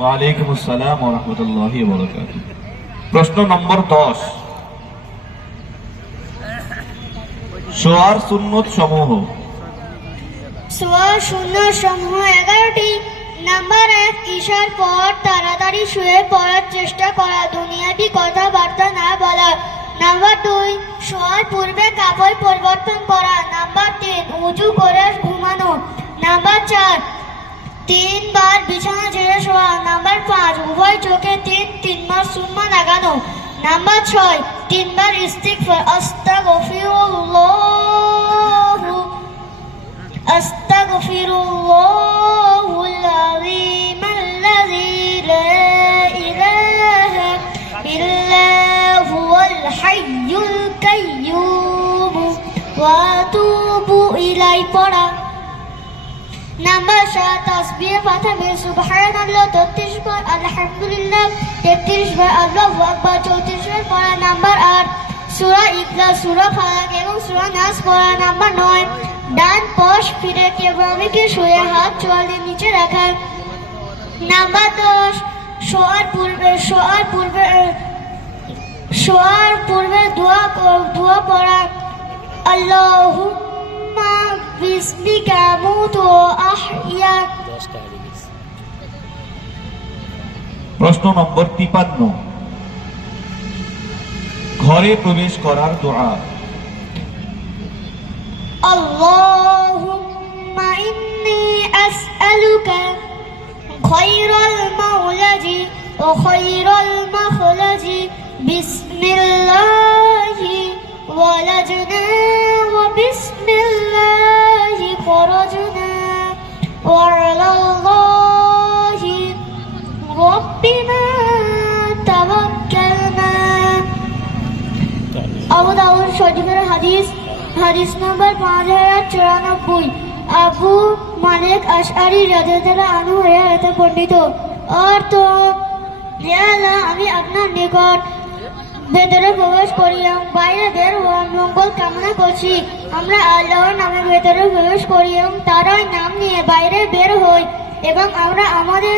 ওয়ালাইকুম আসসালাম ওয়া রাহমাতুল্লাহি ওয়া বারাকাতুহু। প্রশ্ন নম্বর 10, শোয়ার সুন্নত সমূহ। শোয়ার সুন্নত সমূহ 11টি। নাম্বার 1, ঈশার পর তাড়াতাড়ি শুয়ে পড়ার চেষ্টা করা, দুনিয়াবি কথাবার্তা না বলা। নাম্বার 2, শোয়ার পূর্বে কাপড় পরিবর্তন করা। নাম্বার 3, উযু করে ঘুমানো। নাম্বার 4, 3 বার বিছানা ছেড়ে শোয়া। নাম্বার 5, উভয় চোখে 3 বার সুরমা লাগানো। নাম্বার 6, 3 বার ইস্তিগফার, আস্তাগফিরুল্লাহুল আযীম আল্লাযী লা ইলাহা ইল্লা হুয়াল হাইয়ুল কাইয়্যুম ওয়া আতুবু ইলাইহি পড়া। নাম্বার 7, তাসবিহ প্রথমে সুবহানাল্লাহ 33 বার, আলহামদুলিল্লাহ 33 বার, আল্লাহু আকবার 34 বার পড়া। নাম্বার 8, সূরা ইখলাস, সূরা ফালাক এবং সূরা নাস পড়া। নাম্বার 9, ডান পাশ ফিরে কেবলামুখী শুয়ে হাত চোয়ালে নিচে রাখা। নাম্বার 10, শোয়ার পূর্বে দোয়া পড়া, আল্লাহুম্মা বিসমিকা আমুতু ওয়া আহইয়া। প্রশ্ন নম্বর 53, ঘরে প্রবেশ করার দোয়া। আল্লাহুম্মা ইন্নী আসআলুকা খায়রাল মাওলাজি ওয়া খায়রাল মাখরাজি, বিসমিল্লাহি ওয়ালাজনা ওয়া বিসমিল্লাহি খরাজনা ওয়া আলাল্লাহি রাব্বিনা তাওয়াক্কালনা। আবু দাউদ শরীফের হাদিস নম্বর 5094। আবু মালিক আশআরী রাদিয়াল্লাহু আনহু এতে বর্ণিত। অর্থ, হে আল্লাহ, আমি আপনার নিকট ভেতরে প্রবেশ করিলাম, বাইরে বের হওয়ার মঙ্গল কামনা করছি। আমরা আল্লাহর নামে ভেতরে প্রবেশ করিলাম, তারই নাম নিয়ে বাইরে বের হই, এবং আমরা আমাদের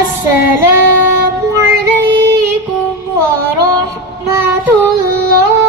আসসালামু আলাইকুম ওয়া রাহমাতুল্লাহ।